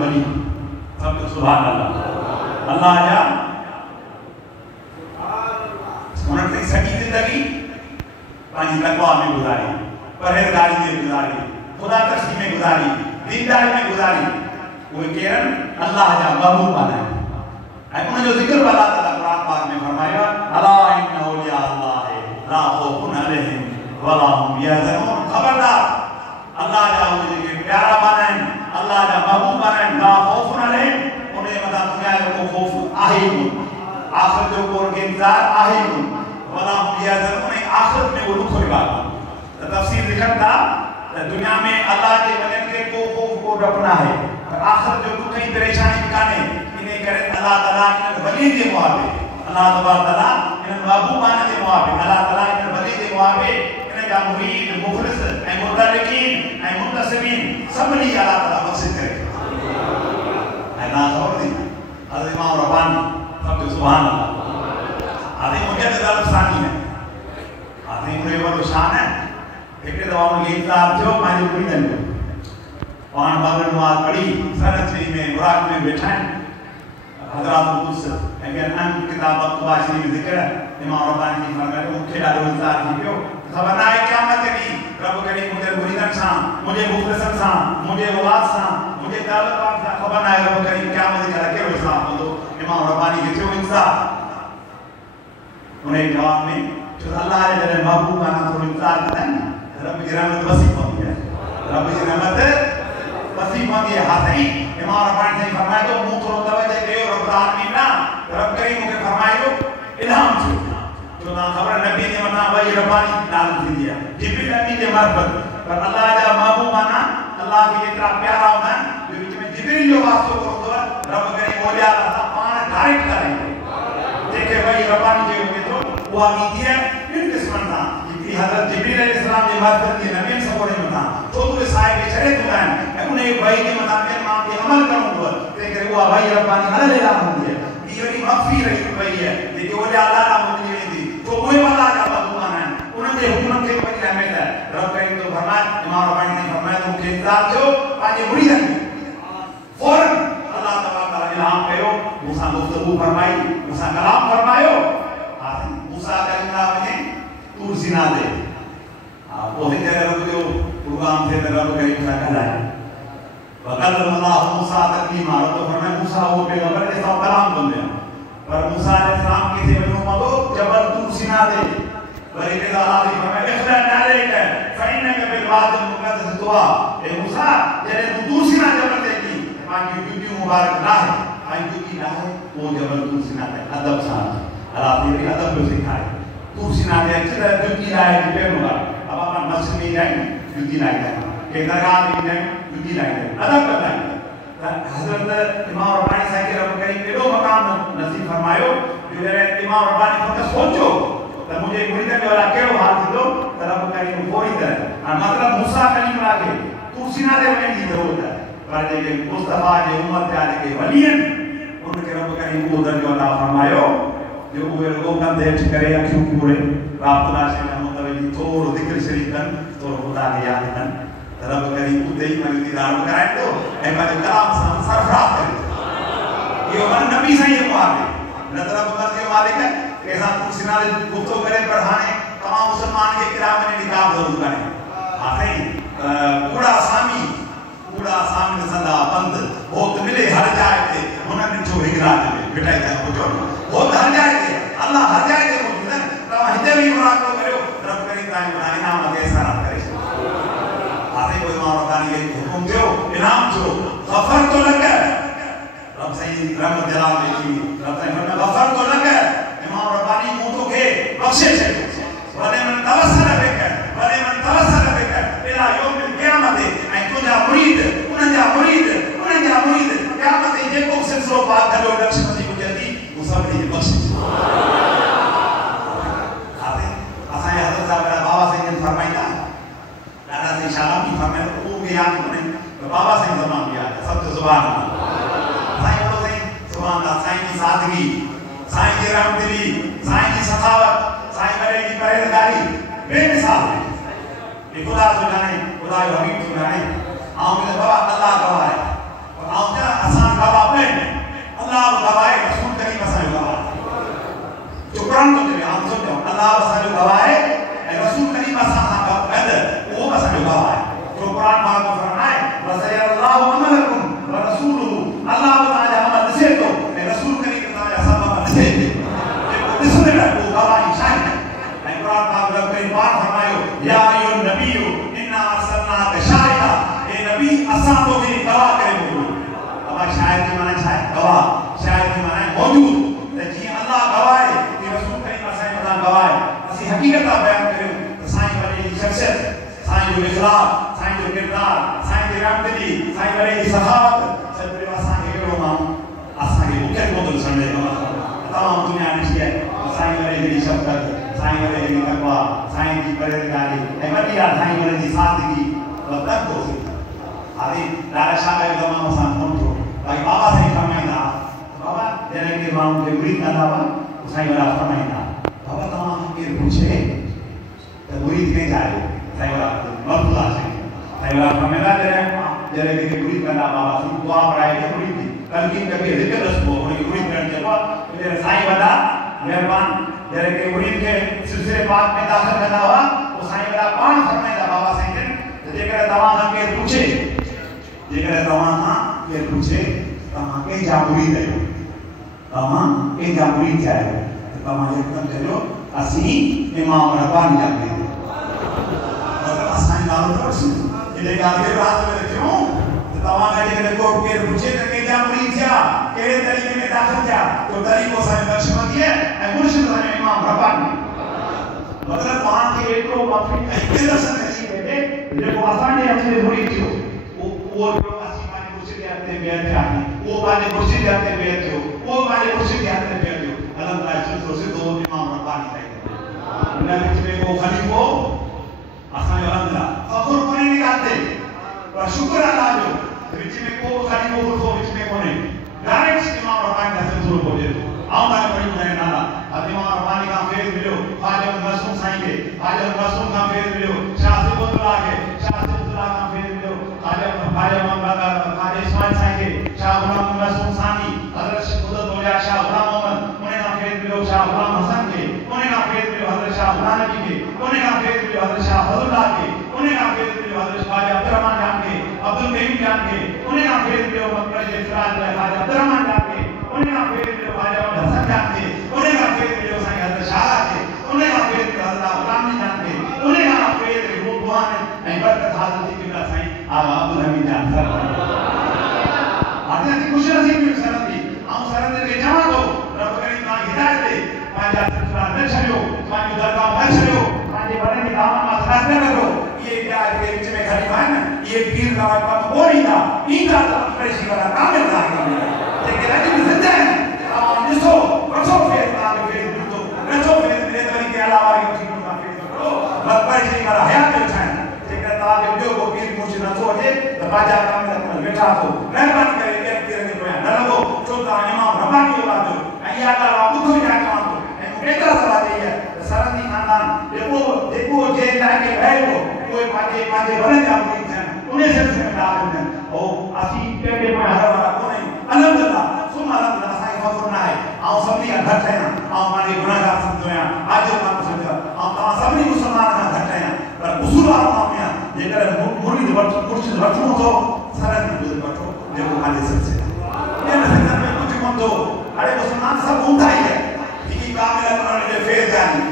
वली सब सुभान अल्लाह अल्लाह जा उन्होंने सॼी ज़िंदगी पंहिंजी तक़वा में गुज़ारी, परहेज़गारी में गुज़ारी, खुदा तर्सी में गुज़ारी, दीनदारी में गुज़ारी। उहे केरनि अल्लाह जा महबूब आहिनि ऐं उन जो ज़िक्र अल्लाह ताला क़ुरान पाक में फरमायो अला इन्ना औलिया अल्लाह ला खौफुन अलैहिम वला हुम यहज़नून। खबरदार अल्लाह जा उहे जेके प्यारा माना आहिनि, अल्लाह जा महबूब आहिनि, ला खौफुन अलैहिम उन जे मथां दुनिया जो को खौफ आहे ई कोन, आख़िरत जो को इंतज़ार आहे ई कोन, वला हुम यहज़नून आख़िरत में वो दुख रिवाज। तो तफसीर लिखनि था दुनिया में अल्लाह के वजन के को खौफ को डप न आहे, पर आख़िरत जो दुख ऐं परेशानी कान्हे। इन करे अल्लाह ताला इन वली जे मुआबिक़, अल्लाह तबारक ताला इन महबूबान जे मुआबिक़, अल्लाह ताला इन वली जे मुआबिक़ इन जा मुरीद मुख़लिस ऐं मुतअल्लिक़ीन ऐं मुंतसिबीन सभिनी अल्लाह ताला बख़्शिश करे। ऐं ना ख़बर थी हज़रत इमाम रब्बानी सब सुभान अल्लाह आदि मुजद्दिद अल-सानी है आदि उनके वॾो शान है। हिकिड़े दफ़ा उनखे इंतज़ार थियो पंहिंजे मुरीदनि जो, पाण मग़रिब नमाज़ पढ़ी सरचरी में मुराद में वेठा आहिनि हज़रात कुदस ऐं ॿियनि अहम किताब मक्तूबा शरीफ़ ज़िक्र इमाम रब्बानी जी फरमायो मूंखे ॾाढो इंतज़ार थी पियो। ख़बर न आहे क़यामत ॾींहुं रब करीम मुंहिंजे मुरीदनि सां, मुंहिंजे मुख़लिसनि सां, मुंहिंजे औलाद सां, मुंहिंजे तालुक़ात सां ख़बर न आहे रब करीम क़यामत जे करे कहिड़ो हिसाब हूंदो। इमाम रब्बानी खे थियो इंतज़ार। उन जवाब में छो अल्लाह जे जॾहिं महबूब आहिनि थोरो इंतज़ार कंदा आहिनि रब जी रहमत वसी पवंदी आहे, रब जी रहमत वसी पवंदी आहे। हा साईं इमाम रब्बानी साईं फरमाए थो मूं थोरो तवजो कयो रब आलमीन ना रब करीम मूंखे फरमायो इनाम थियो छो तव्हां ख़बर नबी जे मथां वही रब्बानी नाज़िल थींदी आहे जिब्रील अमीन जे मार्फत, पर अल्लाह जा महबूब आहिनि अल्लाह खे एतिरा प्यारा हूंदा आहिनि जो विच में जिब्रील जो वास्तो कोन अथव, रब करीम औलिया सां पाण डायरेक्ट ॻाल्हाईंदो जंहिंखे वही रब्बानी चयो वञे थो उहा ईंदी आहे ॿिनि क़िस्मनि सां। हज़रत जिब्रील अलैहिस्सलाम जे मार्फत जे नबी सपोरे मथां छो उहे साहिब शरीयत हूंदा आहिनि ऐं उन वही जे मथां ॿियनि माण्हुनि खे अमल करणो हूंदो आहे, तंहिं करे उहा वही रब्बानी अलॻि अलॻि हूंदी आहे। ॿी वरी मख़फ़ी रही वही आहे जेके ओॾे अलाह ॾांहुं मोकिली वेंदी छो उहे अलाह जा महबूब आहिनि, उन्हनि जे हुकुमनि खे वॾी अहमियत आहे। रब करीम थो फरमाए इमाम रब्बानी ने फरमाया त मूंखे इंतज़ार थियो पंहिंजे मुरीदनि खे फौरन अल्लाह तबारक ताला इल्हाम कयो, मूंसां गुफ़्तगू फरमाई, मूंसां कलाम फरमायो। मूसा कलीमुल्लाह वञे तूर सीना ते पोइ हिते रब जो प्रोग्राम थे त रब करीम सां ॻाल्हाए वकल्लमल्लाह मूसा तकलीमा। रब फरमाए मूसा हो पैगंबर जे सां कलाम कंदे पर मूसा अलैहिस्सलाम किथे वञो पवंदो जबल तूर सीना ते। वरी के अल्लाह जी फरमाए इख्ला अलैक फइन्नक बिल वाद मुक़द्दस दुआ। ए मूसा जॾहिं तूं तूर सीना जबल ते की पंहिंजी जुतियूं मुबारक लाहे ऐं जुती लाहे पोइ जबल तूर सीना ते अदब सां अल्लाह जी अदब जो सिखाए तूर सीना ते अच त जुती लाहे पहिरियों बार अब अपन मस्जिद में आहिनि जुती लाहींदा आहिनि के दरगाह में ईंदा आहिनि जुती लाहींदा आहिनि अदब कंदा आहिनि। त हज़रत इमाम रब्बानी साईं खे रब करीम एॾो मक़ाम नसीब फरमायो जो जॾहिं इमाम रब्बानी फ़क़ति सोचो त मुंहिंजे मुरीदनि जो अलाए कहिड़ो हाल थींदो त रब करीम फौरी तरह मतिलबु मूसा कलीमुल्लाह खे तूर सीना ते वञण जी ज़रूरत आहे, पर जेके मुस्तफ़ा जे उम्मत जा जेके वली आहिनि उनखे रब करीम उहो दर्जो अता फरमायो जो उहे रुॻो कंधे हेठि करे अखियूं पूरे राबतुल्लाह शइ में मुतवजी थोरो ज़िक्र शरीफ़ कनि, थोरो ख़ुदा खे यादि कनि त रब करीम उते ई पंहिंजो दीदार कराईंदो ऐं पंहिंजे कलाम सां सरफ़राज़ करे इहो मन नबी साईं जे मुआबिक़ न त रब जो मालिक कंहिंसां तूं सीना ते गुफ़्तो करे, पर हाणे तमामु मुस्लमान खे किराम वञण जी का बि ज़रूरत कान्हे। हा साईं कूड़ा सामी ॾिसंदा पंध होत मिले हर जाइ ते हुननि ॾिठो हिजरात में बिठाई था ॿुधो होत हर जाइ ते अल्लाह हर जाइ ते मौजूद आहिनि। तव्हां हिते बि मुराक़बो करियो रब करीम तव्हांजे मथां इनाम ते एहसानात करे छॾींदो। हाणे कोई इमाम रब्बानी खे हुकुम थियो इनाम थियो ग़फ़र तो लक रब साईं रहमत जलाल में थी रब साईं फरमाए ग़फ़र तो लक इमाम रब्बानी मूं तोखे बख़्शे छॾियो वले मन तवसल बिक इला यौमिल क़यामत ऐं तुंहिंजा मुरीद उन्हनि जा मुरीद क़यामत ते जेको सिलसिलो पाक करियो लक्ष्मणी गुजरती उहो सभिनी खे बख़्शिश। असांजे हज़रत साहिब बाबा साईं जन फरमाईंदा ॾाढा साईं शालामी फरमाईंदा उहो मूंखे यादि कोन्हे त बाबा साईं ज़मानो बि यादि सत ज़ुबान साईं वॾो साईं सुभाणे अल्लाह साईं जी सादगी, साईं जी रहमदिली, साईं जी सखावत, साईं वॾे जी परहेज़गारी बेमिसाल है। खुदा जो जाने खुदा जो हबीब जो जाने आऊं बाबा अल्लाह गवाह है और आऊं दावत सभु असां अहिड़ो माण्हू असांखे मूंखे कोन थो सम्झे तमामु दुनिया ॾिसी आहे साईं वरे जी शफ़क़त साईं वरे जी तक़वा साईं जी परहेज़गारी ऐं वॾी आहे साईं वरे जी सादगी तक थो थिए हाणे ॾाढा शाह जो तमामु असां कोन थो भाई बाबा साईं फरमाईंदा बाबा जॾहिं के माण्हू खे मुरीद कंदा हुआ साईं वरा फरमाईंदा बाबा तव्हां केरु पुछे त मुरीद कंहिंजा आहियो साईं वरा मरफ़ूज़ा साईं वरा फरमाईंदा जॾहिं के मुरीद कंदा बाबा साईं दुआ पढ़ाए के मुरीद थी तलक़ीन करके ज़िक्र रस्मो उनखे मुरीद करणु चइबो आहे जॾहिं साईं वॾा महिरबान जॾहिं के मुरीद खे सिलसिले पाक में दाख़िल कंदा हुआ पोइ साईं वॾा पाण फरमाईंदा बाबा साईं जन जेकॾहिं तव्हां खां केरु पुछे जेकॾहिं तव्हां खां केरु पुछे तव्हां कंहिंजा मुरीद आहियो तव्हां कंहिंजा मुरीद थिया आहियो त तव्हां यकीन करियो असीं इमाम रब्बानी जा मुरीद मतिलबु असांजी नालो न वठूं इन ॻाल्हि खे रात में रखियूं त तव्हां खां जेकॾहिं को केरु पुछे त कंहिंजा मुरीद थिया कहिड़े तरीक़े में दाख़िल थिया तो तरीक़ो असांजो नक्शबंदी ऐं मुर्शिद असांजो इमाम रब्बानी मतिलबु तव्हांखे एतिरो परफेक्ट ऐं दिलि सां अची वेठे जेको असांजे हथ में मुरीद थियो उहो असीं पंहिंजे मुर्शिद जे हथ ते बेहद थिया उहो पंहिंजे मुर्शिद जे हथ ते बेहद थियो उहो पंहिंजे मुर्शिद जे हथ ते बेहद थियो अल्लाह सिलसिलो सिधो इमाम रब्बानी ताईं हिन विच में को ख़लीफ़ो असांजो अल्लाह फ़ख़ुर कोन्हे इन ॻाल्हि ते पर शुक्र अल्लाह जो विच में को ख़लीफ़ो ख़ुल्फ़ो विच में कोन्हे डायरेक्ट इमाम रब्बानी जा सिलसिलो पहुचे थो आऊं तव्हांखे पढ़ी ॿुधायां नाला इमाम रब्बानी खां फेज़ मिलियो ख़्वाजा मसूम साईं खे ख़्वाजा मसूम खां फेज़ मिलियो शाह सिबतुल्लाह खे शाह सिबतुल्लाह खां फेज़ मिलियो ख़्वाजा इस्माइल साईं खे शाह गुलाम मसूम सानी हज़रत खुदा शाह गुलाम मोहम्मद उन्हें खां फेज़ मिलियो शाह गुलाम हसन खे उन्हें खां फेज़ मिलियो हज़रत शाह गुलाम नबी खे उन्हें खां फेज़ मिलियो हज़रत शाह फज़लुल्लाह खे उन्हें खां फेज़ मिलियो हज़रत ख़्वाजा अब्दुर्रहमान जान खे अब्दुल करीम जान खे उन्हें खां फेज़ मिलियो मकबरे जे सिराज ख़्वाजा अब्दुर्रहमान जान खे उन्हें खां फेज़ मिलियो ख़्वाजा हसन जान खे उन्हें खां फेज़ मिलियो साईं हज़रत शाह खे उन्हें खां फेज़ मिलियो हज़रत गुलाम जान खे उन्हें खां फेज़ मिलियो दुआन ऐं बरकत हासिल थी किबला साईं आला अब्दुल हमीद जान सर हाणे खुश नसीब सरंदी ऐं सरंदी खे चवां थो रब करीम तव्हांखे हिदायत ॾे पंहिंजा सिलसिला न छॾियो पंहिंजूं दरगाह न छॾियो पंहिंजे वॾनि जी दामन मां ख़ासि न करो इहे ॿिया जेके विच में ख़लीफ़ा आहिनि न इहे पीर तव्हां कमु कोन ईंदा ईंदा त परेशी वारा कामिल तव्हांखे जेके अॼु बि ज़िंदा आहिनि तव्हां ॾिसो वठो फेर तव्हांखे फेर मिलंदो नथो फेर मिले त वरी कंहिं अलावा वारी वठी तव्हां फेर वठो बस परेशी वारा हयात में वेठा आहिनि जेकर तव्हांखे ॿियो को पीर मुर्शिद नथो अचे त पंहिंजा कामिल वेठा थो महिरबानी करे ॿियनि पीरनि खे पोयां न लॻो छो तव्हां इमाम रब्बानी औलाद जो ऐं इहा ॻाल्हि मां ॿुधो ई चवां थो ऐं केतिरा दफ़ा चई आहे त सरंदी ख़ानदान जेको जंहिं इलाइक़े में रहे थो उहे पंहिंजे वॾनि जा मुरीद थियनि उन सिलसिले में ॻाल्हि थियनि ऐं असीं कंहिंखे पोयां हलण वारा कोन आहियूं अलहमदुलिल्लाह सुम अलहमदुलिल्लाह असांखे फ़ख़ुरु न आहे ऐं सभिनी खां घटि आहियां ऐं पंहिंजे गुनाहगार सम्झो आहियां आजिज़ माण्हू सम्झो ऐं तव्हां सभिनी मुस्लमान खां घटि आहियां पर उसूल वारो माण्हू आहियां जेकर मुरीद मुर्शिद वठूं थो सरंदी मुरीद वठो जेको पंहिंजे सिलसिले इन सिलसिले में कुझु कोन थो हाणे मुस्लमान सभु हूंदा ई आहिनि ही कामिल करण जो फेर जारी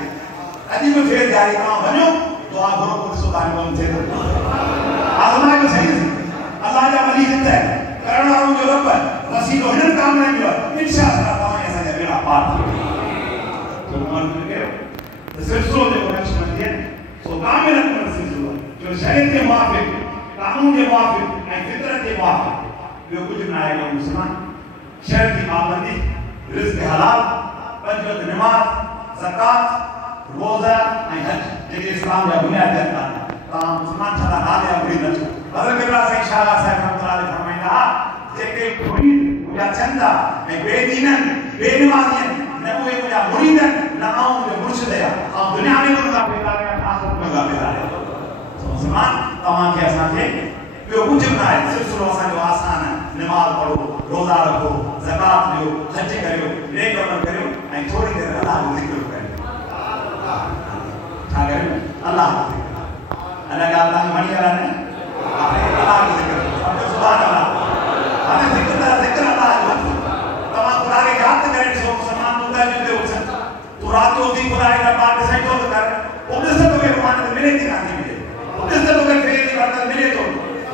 अॼु बि फेर जारी तव्हां वञो दुआ घुरो ॾिसो तव्हांजो कमु थिए थो आज़माइयो सही अल्लाह जा वली ज़िंदा आहिनि करण वारो जो रब वसीलो हिननि कामिलनि जो आहे इंशाअल्लाह तव्हां असांजा बेड़ा पार थी सिलसिलो जेको नक्शबंदी आहे सो कामिलनि जो सिलसिलो जो शरीयत जे मुआफ़िक़ कानून जे मुआफ़िक़ ऐं फितरत जे मुआफ़िक़ ॿियो कुझु न आहे कोन मुस्लमान शर्त जी पाबंदी रिज़्क़ हलाल पंज वक़्त नमाज़ ज़कात रोज़ा ऐं हज जेके इस्लाम जा बुनियादी अरकान तव्हां मुस्लमान छा नाले जा मुरीद न थियो हज़रत क़िबला साईं शाह साहिब रहमतुल्लाह अलैहि फरमाईंदा जेके मुरीद मुंहिंजा चंदा ऐं बेदीननि बेनमाज़ियनि न उहे मुंहिंजा मुरीद आहिनि न आऊं मुंहिंजो मुर्शिद आहियां ऐं दुनिया में मुंहिंजा पैदा कया आख़िरत में पैदा कया मुस्लमान तव्हांखे असांखे ॿियो कुझु बि न आहे सिलसिलो असांजो आसान आहे नमाज़ पढ़ो रोज़ा रखो ज़कात ॾियो हज करियो नेक अमल करियो ऐं थोरी देरि अलाह जो ज़िक्र करियो छा करियो अलाह जो ज़िक्र अञा ॻाल्हि तव्हांखे वणी आहे न अलाह जो ज़िक्र सुभाणे अलाह हाणे ज़िक्र अलाह जो तव्हां ख़ुदा खे यादि करे ॾिसो मुस्लमान ॿुधाए जो तूं राति जो उथी ख़ुदा खे दरबार ॾिसण थो कर पोइ ॾिस तोखे भॻवान मिले थी कान थी मिले ॾिस तोखे फेर जी बरकत मिले थो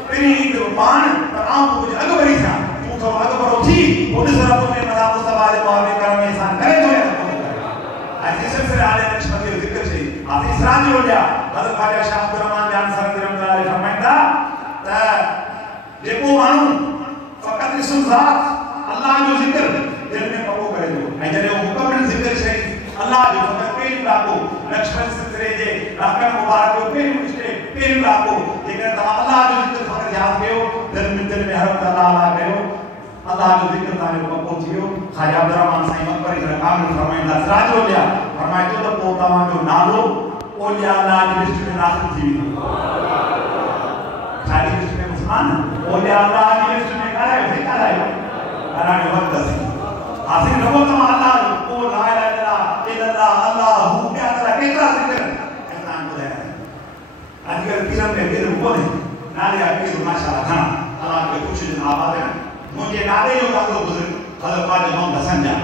पहिरीं ईंदो पाण त आऊं कुझु अॻु वरी थियां तूं थोरो अॻु भरो थी पोइ ॾिस रब में मदा मुस्तफा जे मुआफ़िक़ करण में इंसान करे थो या नथो करे ऐं इस सिलसिले आले नक्शबंदी जो ज़िक्र चई हाफ़िज़ इसराज जो ॾिया हज़रत ख़्वाजा शाह अब्दुर्रहमान जान सरंदी रहमतुल्लाह अलैहि फरमाईंदा त जेको माण्हू ज़ात अल्लाह जो ज़िक्र दिल में पको करे दो ऐं जॾहिं मुकम्मल ज़िक्र शरीफ़ अल्लाह जो फ़क़ति पहिरियों ॾाको लक्ष्मण सिलसिले जे राकन मुबारक जो पहिरियों स्टेप पहिरियों ॾाको जेकर तव्हां अल्लाह जो ज़िक्र फ़क़ति यादि कयो दिल में हर अल्लाह कयो अल्लाह जो ज़िक्र तव्हांजो पको थी वियो ख़ाजा अब्दुर्रहमान साईं मक़बरे जे कामिल फरमाईंदा सिराज ओलिया फरमाए थो त पोइ तव्हांजो नालो ओलिया अल्लाह जी लिस्ट में दाख़िल थी वेंदो खाली लिस्ट में मुस्लमान ओलिया अल्लाह जी लिस्ट में करायो करायो वक्त असीं हासिल रहो तव्हां अल्लाह जो ओ ला इलाहा इल्लल्लाह अल्लाहु ॿिया तरह केतिरा ज़िक्र ऐं ॿुधाया अॼुकल्ह पीरनि में पीर कोन्हे नाले जा पीर माशाअल्लाह घणा अल्लाह खे कुझु ॾींहं आबाद आहिनि मुझे नाले जो ॾाढो बुज़ुर्ग हज़रत ख्वाजा मोहम्मद हसन जा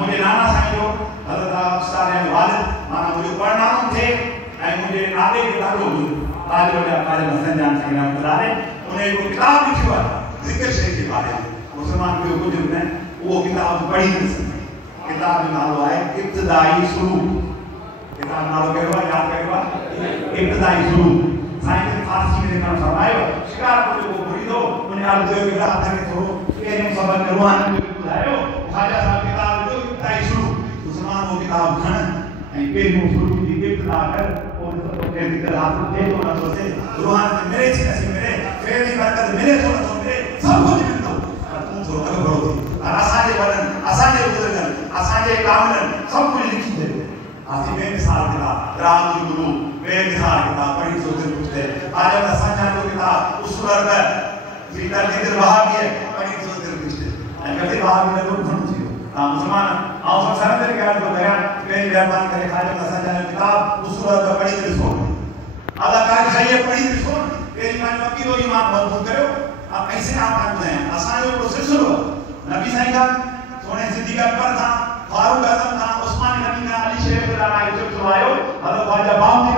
मुझे नाना साईं जो हज़रत उस्ताद ऐं वालिद माना मुझे परिणाम थे ऐं मुझे नाले जो ॾाढो बुज़ुर्ग ख्वाजा ख्वाजा हसन जान साईं रहमतुल्लाह अलैह उन जो किताब लिखियो आहे ज़िक्र शरीफ़ जे बारे में मुसलमान ॿियो कुझु बि न वो किताब पढ़ी न सघे किताब जो नालो आहे इब्तिदाई सुलूक किताब नालो कहिड़ो आहे यादि कयो आहे इब्तिदाई सुलूक साईं खे फारसी में लिखणु फरमायो शिकारपुर जो मुरीदो उन अर्ज़ कयो कि रात खे थोरो पहिरियों सबक़ रुहानी जो ॿुधायो ख़्वाजा साहब किताब जो इब्तिदाई सुलूक मुसलमान वो किताब खण ऐं पहिरियों सुलूक जी इब्तिदा कर पोइ तोखे ज़िक्र हासिल थिए थो नथो थिए रुहानी में मिले थी नथी मिले ख़ैर जी बरकत मिले थो नथो मिले सभु कुझु मिलंदो पर तूं थोरो अॻिभरो थी और असांजे वॾनि असांजे बुज़ुर्गनि असांजे कामिलनि सभु कुझु लिखी छॾियो आसी बेमिसाल किताब रात जो गुरु बेमिसाल किताब पढ़ी सो दिल कुझु थिए आज असांजा जो किताब उसूल अरब जी तरजीह वहाबी पढ़ी सो दिल कुझु थिए ऐं कॾहिं वहाबी जो घणो थी वियो मुसलमान आउं सब सरल तरीक़े सां थो कयां पंहिंजी महिरबानी करे ख़ाजा असांजा जो किताब उसूल अरब पढ़ी ॾिसो अदाकार शइ पढ़ी ॾिसो पहिरीं पंहिंजो अक़ीदो ईमान मज़बूत कयो ऐसे आप ॿुधायां असांजो हिकिड़ो सिलसिलो नबी साईं खां सोने सिद्दीक़ अकबर खां फारूक आज़म खां उस्मानी नबी खां अली शरीफ राणा जो सिलसिलो आयो हज़रत ख्वाजा बाहुद्दीन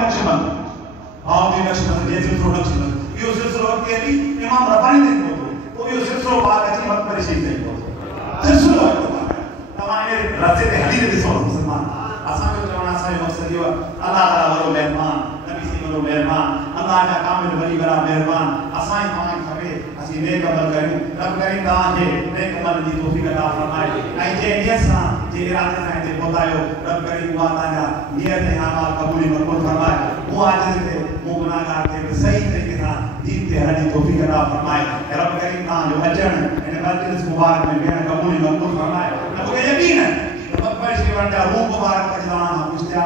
नक्शबंद जे सिलसिलो नक्शबंद इहो सिलसिलो अॻिते हली इमाम रब्बानी ताईं पहुतो पोइ इहो सिलसिलो ॿार अची मक़बरे शरीफ़ ताईं पहुतो सिलसिलो आहे तव्हां इन रस्ते ते हली ॾिसो मुस्लमान असांजो चवणु असांजो मक़सदु इहो आहे अल्लाह ताला वॾो महिरबान नबी साईं वॾो महिरबान अल्लाह जा कामिल वली वॾा महिरबान असां तव्हांखे खपे असीं नेक अमल करियूं रब करीम तव्हांखे नेक अमल जी तौफ़ीक़ अता फ़रमाए ऐं जे नियत सां जे इरादे सां हिते पहुतायो रब करीम उहा तव्हांजा नियत ऐं अमाल क़बूल मक़बूल फ़रमाए उहा आजिज़ खे मूं गुनाहगार खे बि सही तरीक़े सां दीन ते हलण जी तौफ़ीक़ अता फ़रमाए रब करीम तव्हांजो अचणु हिन मजलिस मुबारक में वेहणु क़बूल मक़बूल फ़रमाए त मूंखे यकीन आहे त मक़बरे शरीफ़ जा रूह मुबारक अॼु तव्हां खां पुछिया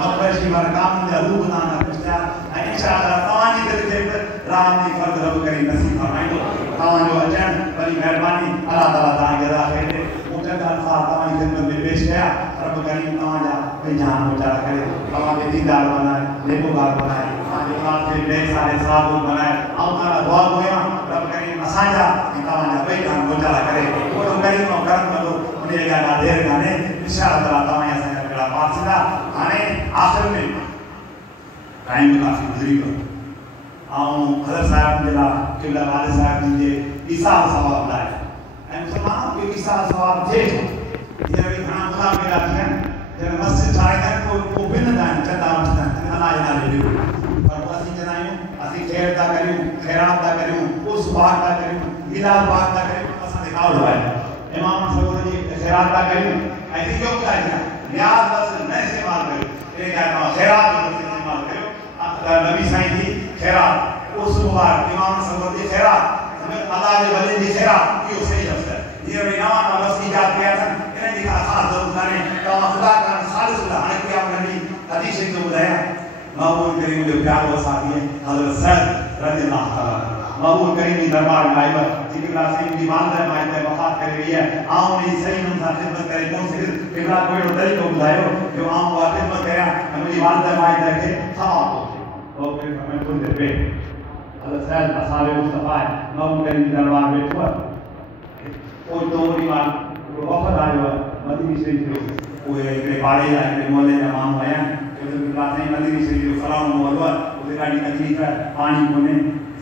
मक़बरे शरीफ़ वारा कामिल जा रूह तव्हां खां पुछिया ऐं इंशाअल्लाह तव्हांजी दिलि खे बि रात जी फर्ज़ रब करीम नसीब फरमाईंदो तव्हांजो अचणु वरी महिरबानी अल्लाह ताला तव्हांखे रज़ा करे मूं चङा अल्फाज़ तव्हांजी ख़िदमत में पेश कया रब करीम तव्हांजा भई जान मुचारा करे तव्हांखे दीदार बनाए नेकोकार बनाए तव्हांजे औलाद खे ॿिए साले साबुत बनाए ऐं तव्हां दुआ कयां रब करीम असांजा ऐं तव्हांजा ॿई जान मुचारा करे वॾो करीम ऐं करम कंदो उन जी ॻाल्हि देरि कान्हे इंशाअल्लाह तव्हां असांजा बेड़ा पार थींदा हाणे आख़िर में टाइम काफ़ी गुज़री वियो हज़रत साहिब जे लाइ क़िबला वालिद साहिब जे ईसाल सवाब लाइ ऐं मुसलमान खे ईसाल सवाब थिए थो हींअर बि घणा मुला पैदा थिया आहिनि जॾहिं मस्जिद ठाहींदा आहिनि पोइ भिन हूंदा आहिनि चंदा वठंदा आहिनि अलाह जे नाले ॾियो पर पोइ असीं चवंदा आहियूं असीं ख़ैर था करियूं ख़ैरात था करियूं उस बाग था करियूं गिलाल बाग था करियूं असांखे कावड़ो आहे इमाम सरोवर जी ख़ैरात था करियूं ऐं योग था करियूं न्याज़ लफ़्ज़ न इस्तेमालु करियो तव्हां ख़ैरात जो लफ़्ज़ इस्तेमालु करियो नबी साईं जी ख़ैरात उस मुबारक इमाम सरोवर जी ख़ैरात अल्लाह जे वली जी ख़ैरात इहो सही लफ़्ज़ आहे हींअर भई नवां नवां लफ़्ज़ ईजाद कया अथनि इन्हनि जी का ख़ासि ज़रूरत कान्हे तव्हां ख़ुदा कान ख़ालिस हाणे क़याम नबी हदीस शरीफ़ थो ॿुधायां महबूब करीम जो प्यारो साथी हज़रत सैयद रज़ियल्लाहु ताला महबूब करीम जी दरबार में आयो क़िबला साईं जी वालदा मां हिते वफ़ात करे वई आहे आउं उनजी सही हुन सां ख़िदमत करे कोन सघियुसि क़िबला को अहिड़ो तरीक़ो ॿुधायो जो आउं उहा ख़िदमत कयां ऐं मुंहिंजी वालदा मां हिते खे सवाब थो थिए हज़रत सैयद असाब मुस्तफ़ा महबूब करीम जी दरबार में वेठो आहे पोइ तो वरी मां वफ़द आयो आहे मदीनी शरीफ़ जो उहे हिकिड़े पाड़े जा हिकिड़े मोहल्ले जा माण्हू आया आहिनि क़िबला साईं मदीनी शरीफ़ जो फलाणो मोहल्लो आहे उते ॾाढी तकलीफ़ आहे पाणी कोन्हे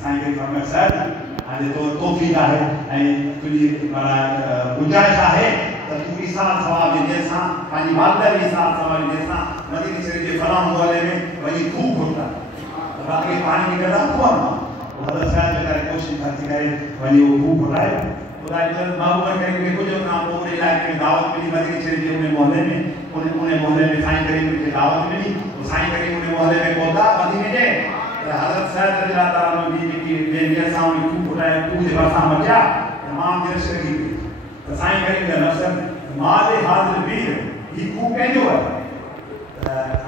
साईं खे फरमायो सैयद हाणे तो तौफ़ीक़ आहे ऐं तुंहिंजी माना गुंजाइश आहे त तूं ईसाल सवाब जे जंहिं सां पंहिंजी वालदा जी ईसाल सवाब जे जंहिं सां मदीनी शरीफ़ जे फलाणो मोहल्ले में वञी खूह खोटा बाक़ी पाणी निकिरंदा खूह मां हज़रत साहिब जे करे कोशिशि थी करे वञी उहो खूह खोटायो खुदा जल्द महबूबा करीम के कुछ ना पूरे इलाके में दावत मिली मदीने शरीफ के उन्हें मोहल्ले में उन्हें मोहल्ले में साईं करीम की दावत मिली तो साईं करीम उन्हें मोहल्ले में पहुंचा मदीने जे हजरत सैयद रज़ी अल्लाह तआला अन्हु की बेनिया साउंड खूब उठाया खूब बरसा मचा तमाम दिल शरीफ तो साईं करीम का लफ्ज़ माले हाजिर बीर ही खूब कहजो है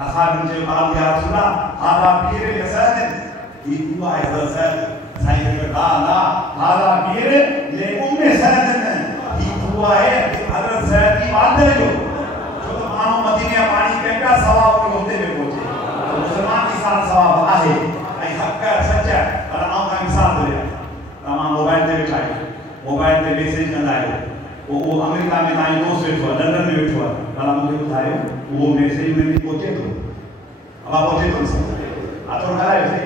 असाब जो काल या रसूल हादा पीर के सैयद ही खूब है हजरत सैयद साईं करीम ला ला हादा पीर ले उम्मे सैयद ने ही खूब है हजरत सैयद की वादे जो तो मानो मदीने पानी पेंका सवाब के होते में पहुंचे तो मुसलमान के साथ सवाब आहे आई हक सच्चा पर आऊं का मिसाल दे तमाम मोबाइल पे बिठाए मोबाइल पे मैसेज कंदा है वो अमेरिका में ताई दोस्त बैठो लंदन में बैठो भला मुझे बुधायो वो मैसेज में भी पहुंचे तो अब आप पहुंचे तो आ तो कराए से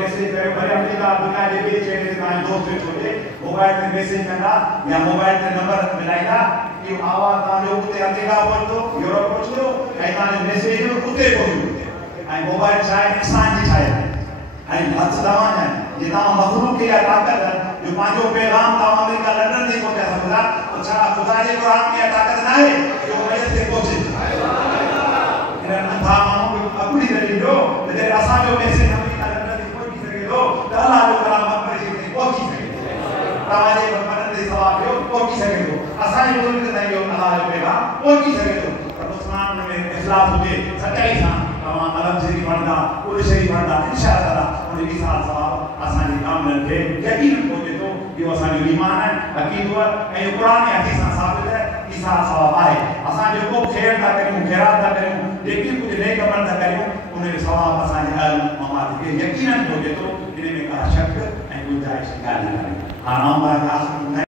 मैसेज करे भले अमेरिका दुनिया के बीच में ताई दोस्त बैठो दे मोबाइल पे मैसेज कंदा या मोबाइल पे नंबर मिलाइदा कि आवाज ता जो उते अमेरिका पहुंचो यूरोप पहुंचो आई ता मैसेज उते पहुंचो आई मोबाइल चाहे इंसान जी चाहे आई हद दवान है ये ता मखलूक की ताकत है जो पांचो पैगाम ता अमेरिका लंदन नहीं पहुंचा सकता तो छा खुदा के कुरान की ताकत ना है जो मयत से पहुंचे इन्हें था मानो अपनी दलील जो ते असा जो मैसेज अमेरिका लंदन नहीं पहुंच सके तो अल्लाह जो कलाम पर से पहुंच सके ताजे बरमन दे सवाब जो पहुंच सके तो असा जो बुजुर्ग नहीं जो अल्लाह जो पैगाम पहुंच सके तो पर मुसलमान में इखलास हुए सच्चाई से तमाम अलम शरीफ पढ़दा पूरे शरीफ पढ़दा इंशाअल्लाह उन्हें भी साथ सवाब आसानी काम रखे यकीन पहुंचे तो ये असानी ईमान है अकीद हुआ ऐ कुरान में हदीस साबित है कि साथ सवाब है असा जो को खैर ता करूं खैरात ता करूं लेकिन कुछ नेक अमल ता करूं उन्हें सवाब असानी अल ममात के यकीनन पहुंचे तो इन्हें में का शक ऐ गुंजाइश गाल नहीं हां नाम का